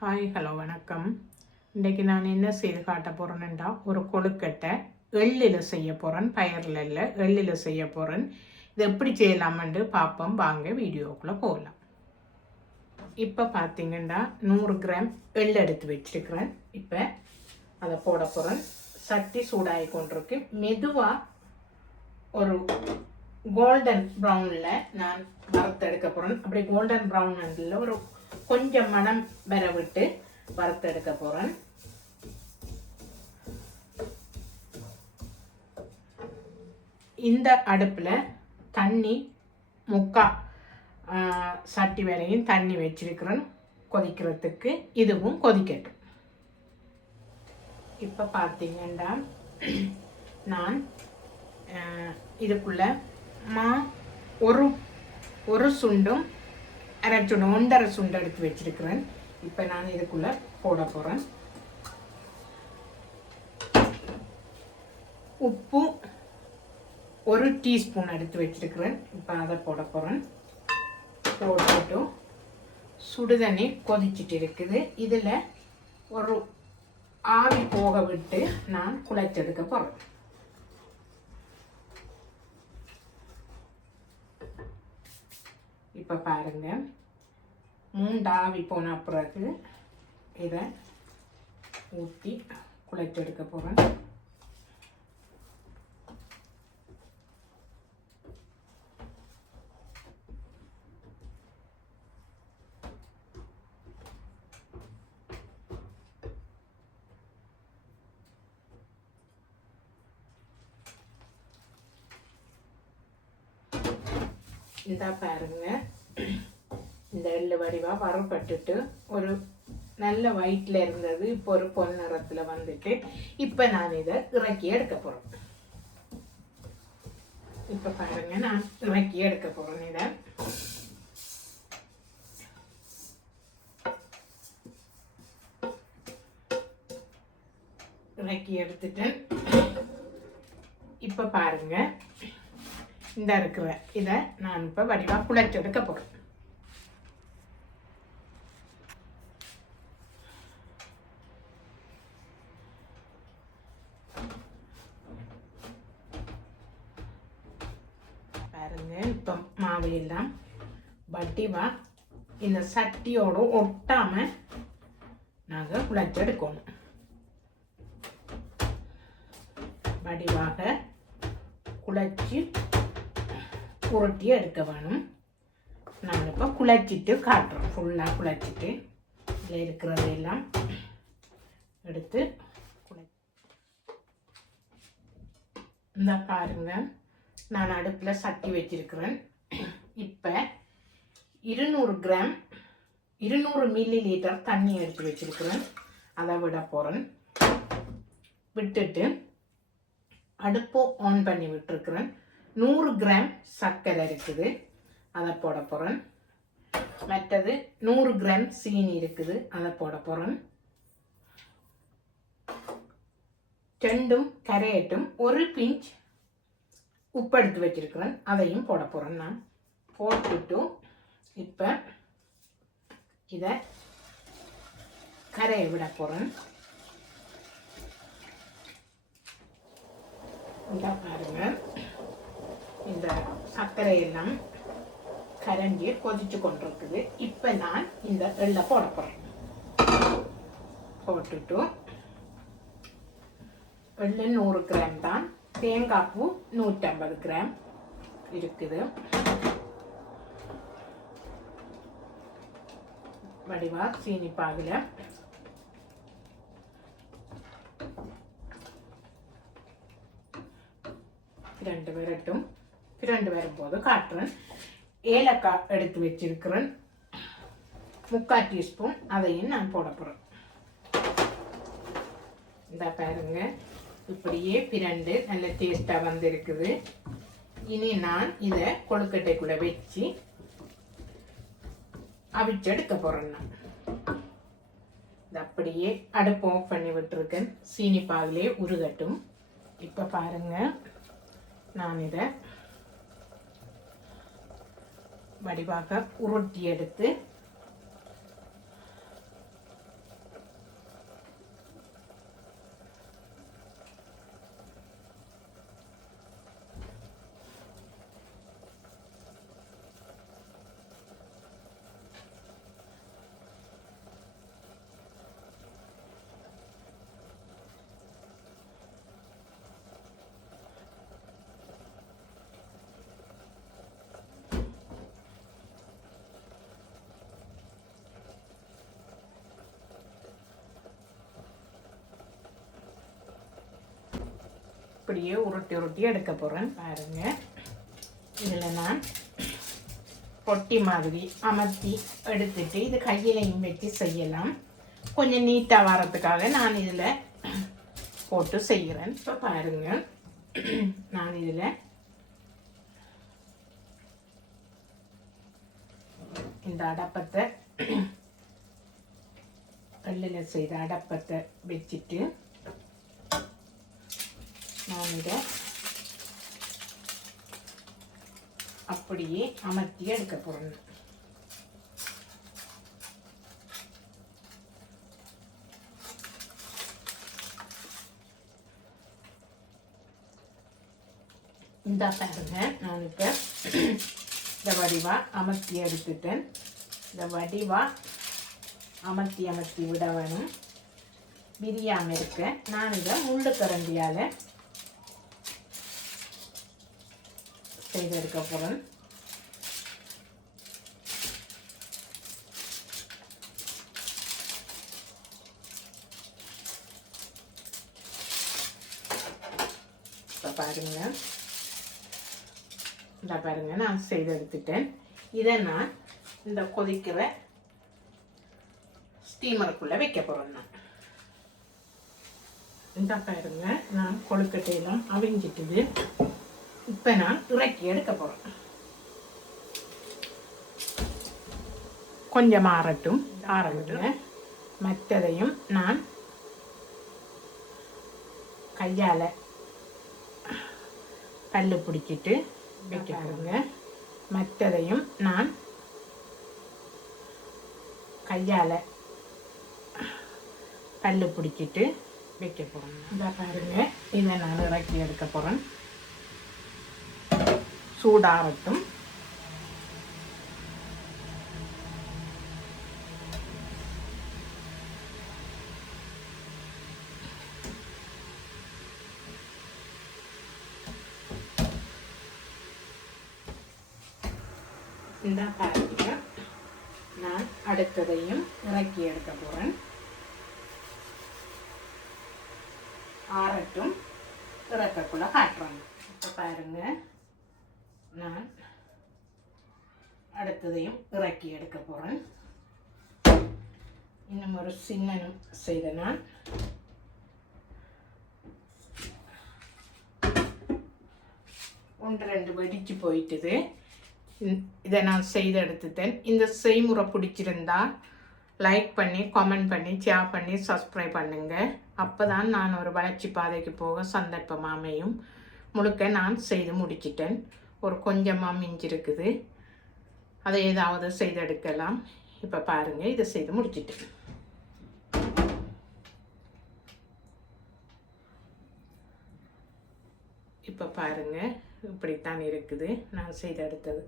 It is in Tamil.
ஹாய் ஹலோ வணக்கம். இன்றைக்கி நான் என்ன செய்து காட்ட போகிறேன்டா, ஒரு கொழுக்கட்டை எள்ளில் செய்ய போகிறேன். பயரில் இல்லை, எள்ளில் செய்ய போகிறேன். இது எப்படி செய்யலாமென்று பார்ப்போம். வாங்க வீடியோக்குள்ளே போகலாம். இப்போ பார்த்தீங்கன்னா 100 கிராம் எள் எடுத்து வச்சுருக்கிறேன். இப்போ அதை போட போகிறேன். சட்டி சூடாகி கொண்டிருக்கு. மெதுவாக ஒரு கோல்டன் ப்ரௌனில் நான் வறுத்தெடுக்க போகிறேன். அப்படி கோல்டன் ப்ரௌனில் ஒரு கொஞ்சம் மணம் வர விட்டு வறுத்தெடுக்க போகிறேன். இந்த அடுப்பில் தண்ணி சட்டி வரையும் தண்ணி வச்சிருக்கிறேன் கொதிக்கிறதுக்கு. இதுவும் கொதிக்கட்டும். இப்போ பார்த்தீங்கன்னா நான் இதுக்குள்ள ஒரு சுண்டும் அரை சுண்டு 1.5 சுண்டு எடுத்து வச்சிருக்கிறேன். இப்போ நான் இதுக்குள்ள போட போகிறேன். உப்பு 1 டீஸ்பூன் எடுத்து வச்சிருக்கிறேன். இப்போ அதை போட போகிறேன். போட்டுட்டு சுடுதண்ணி கொதிச்சுட்டு இருக்குது. இதில் ஒரு ஆவி போக விட்டு நான் குழைச்செடுக்க போகிறேன். இப்போ பாருங்கள், 3 ஆவி போன பிறகு இதை ஊற்றி குழைச்செடுக்க போகிறேன். இந்த பாருங்க, இந்த எள்ளு வடிவா வறுபட்டுட்டு ஒரு நல்ல வயிற்றில் இருந்தது. இப்போ ஒரு பொன்னிறத்தில் வந்துட்டு இப்போ நான் இதை இறக்கி எடுக்க போகிறேன். இப்போ பாருங்க, நான் இறக்கி எடுக்க போகிறேன். இதை இறக்கி எடுத்துட்டு இப்போ பாருங்க, இந்த இருக்கிற இதை நான் இப்போ வடிவாக குழைச்செடுக்க போகிறேன். பாருங்க, இப்போ மாவு எல்லாம் வடிவாக இந்த சட்டியோடு ஒட்டாமல் நாங்கள் குழைச்செடுக்கணும். வடிவாக குழைச்சி புரட்டி எடுக்க வேணும். நான் இப்போ குழைச்சிட்டு காட்டுறோம். ஃபுல்லாக குழைச்சிட்டு இதில் இருக்கிறதையெல்லாம் எடுத்து இந்த பாருங்க, நான் அடுப்பில் சட்டி வச்சிருக்கிறேன். இப்போ 200 மில்லி லிட்டர் தண்ணி எடுத்து வச்சிருக்கிறேன். அதை விட போகிறேன். விட்டுட்டு அடுப்பு ஆன் பண்ணி விட்டுருக்கிறேன். 100 கிராம் சர்க்கரை இருக்குது, அதை போட போகிறேன். மற்றது 100 கிராம் சீனி இருக்குது, அதை போட போகிறேன். ரெண்டும் கரையட்டும். ஒரு பிஞ்ச் உப்பு எடுத்து வச்சிருக்கிறேன், அதையும் போட போகிறேன். நான் போட்டுட்டு இப்போ இதை கரையை விட போகிறேன். இந்த பாருங்க, இந்த சர்க்கரை எல்லாம் கரைஞ்சி கொதிச்சு கொண்டிருக்குது. இப்போ நான் இந்த எள்ளை போட போகிறேன். போட்டுட்டு எள்ளு 100 கிராம் தான், தேங்காய் பூ 150 கிராம் இருக்குது. வடிவா சீனி பாகில் இரண்டு வரும்போது காட்டுறேன். ஏலக்காய் எடுத்து வச்சிருக்கிறேன், 3/4 டீஸ்பூன், அதையும் நான் போட போகிறேன். இந்த பாருங்க, இப்படியே பிரண்டு நல்ல டேஸ்டாக வந்திருக்குது. இனி நான் இதை கொழுக்கட்டைக்குள்ளே வச்சு அவிச்செடுக்க போகிறேன். நான் இது அப்படியே அடுப்பு ஆஃப் பண்ணி விட்டுருக்கேன். சீனி பாகிலே உருகட்டும். இப்போ பாருங்க, நான் இதை வடிவாக உருட்டி எடுத்து அப்படியே உருட்டி உருட்டி எடுக்க போகிறேன். பாருங்கள், இதில் நான் பொட்டி மாதிரி அமர்த்தி எடுத்துட்டு இது கையிலையும் வச்சு செய்யலாம். கொஞ்சம் நீட்டாக வரதுக்காக நான் இதில் போட்டு செய்கிறேன். இப்போ பாருங்கள், நான் இதில் இந்த அடப்பத்தை கல்லில் செய்த அடப்பத்தை வச்சுட்டு நான் இதை அப்படியே அமர்த்தி எடுக்க போகிறேன். இந்த பாருங்க, நான் இப்போ இந்த வடிவாக அமர்த்தி எடுத்துட்டேன். இந்த வடிவாக அமர்த்தி விட வேணும், விரியாமல் இருக்க. நான் இதை முள்ளு கரண்டியால் செய்தெடுக்க போகிறேன். இப்போ பாருங்கள், இந்த பாருங்கள், நான் செய்தெடுத்துட்டேன். இதை நான் இந்த கொதிக்கிற ஸ்டீமருக்குள்ளே வைக்க போகிறேன். நான் இந்த பாருங்க, நான் கொழுக்கட்டையெல்லாம் அவிஞ்சிட்டுது. இப்போ நான் இறக்கி எடுக்க போகிறேன். கொஞ்சம் ஆறட்டும். மற்றதையும் நான் கையால் பல்லு பிடிச்சிட்டு வைக்க பாருங்க. மற்றதையும் நான் கையால் பல்லு பிடிச்சிட்டு வைக்க போகிறேன். இந்த பாருங்க, இதை நான் இறக்கி எடுக்க போகிறேன். சூடாகட்டும். இந்த பாருங்க, நான் அடுத்ததையும் இறக்கி எடுக்க போகிறேன். ஆறட்டும், இறக்கக்குள்ள காட்டுறேன். இப்போ பாருங்க, நான் அடுத்ததையும் இறக்கி எடுக்க போகிறேன். இன்னும் ஒரு சின்ன செய்த நான் ஒன்று ரெண்டு வெடிச்சு போயிட்டுது. இதை நான் செய்து எடுத்துட்டேன். இந்த செய்முறை பிடிச்சிருந்தா லைக் பண்ணி, கமெண்ட் பண்ணி, ஷேர் பண்ணி, சப்ஸ்கிரைப் பண்ணுங்கள். அப்போ தான் நான் ஒரு வளர்ச்சி பாதைக்கு போக சந்தர்ப்பம் அமையும். முழுக்க நான் செய்து முடிச்சிட்டேன். ஒரு கொஞ்சமாக மிஞ்சிருக்குது, அதை ஏதாவது செய்து எடுக்கலாம். இப்போ பாருங்கள், இதை செய்து முடிச்சிட்டேன். இப்போ பாருங்கள், இப்படித்தான் இருக்குது நான் செய்து எடுத்தது.